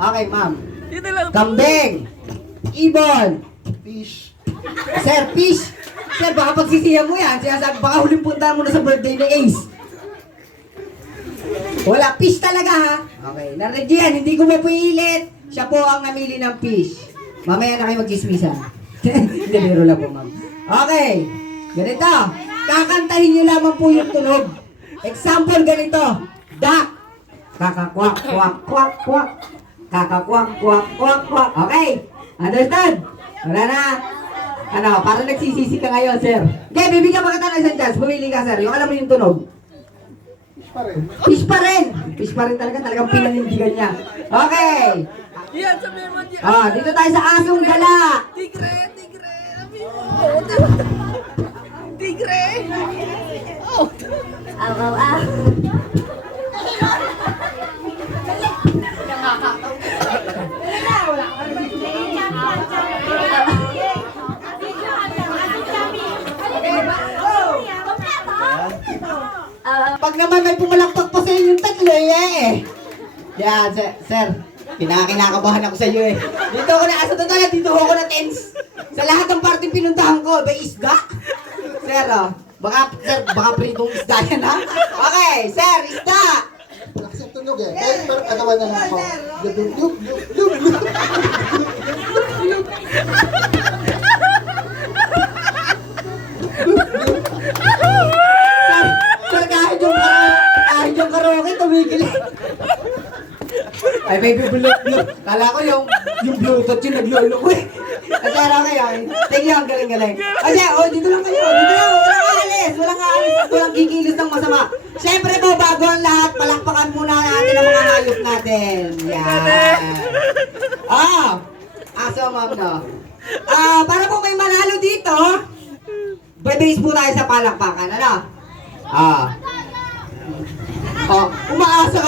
Okay, ma'am. Dito lang. Kambing. Ibon. Fish. Sir, fish. Sir, baka pagsisiyan mo yan. Sinasabi, baka huling punta mo na sa birthday ni Ace. Wala, fish talaga ha. Okay, narinig yan. Hindi ko mapilit. Siya po ang namili ng fish. Mamaya na kayo mag-chismisan. Hindi, biro lang po, ma'am. Okay, ganito. Kakantahin niyo lamang po yung tunog. Example, ganito. Duck. Kakakwak, kwak, kwak, kwak. Kakakwak, kwak, kwak, kwak. Okay, understand? Wala na. Ano, parang nagsisisi ka ngayon, sir. Okay, bibigyan pa kita ng isang chance. Pumili ka, sir. Yung alam mo yung tunog. Fish pa rin. Fish pa rin. Fish pa rin talaga. Talagang pinanindigan niya. Okay. Yan, sabihin mo dyan. Ah, dito tayo sa asong gala. Tigre, tigre. Sabihin mo. Tigre. Oh. Aw, aw, aw. Pag naman may pumalakpak pa sa inyo yung tatlo, eh. Yan, sir. Kinakabahan ako sa iyo eh. Dito ako na, sa totoo dito ako na tense. Sa lahat ng party pinuntahan ko, may isda. Sir, oh. Baka pritong isda yan, ha? Okay, sir, isda. Lakas yung tunog eh. Kaya parang agawan na lang ako. Lub, lub, lub, lub, lub. Sir, kahit yung karaoke, tumigil eh. Ay, may bubulot-bulot. Kala ko yung bluetooth yung naglolo ko eh. At sir, okay, okay. Thank you, ang galing-galing. Kasi, dito lang kayo. Dito lang, walang aalis. Walang aalis at walang kikilos ng masama. Siyempre po, bago ang lahat, palakpakan muna natin ang mga hayop natin. Yan. Aso, ma'am, no? Para po may manalo dito, bibilis po tayo sa palakpakan, ano? Umaasa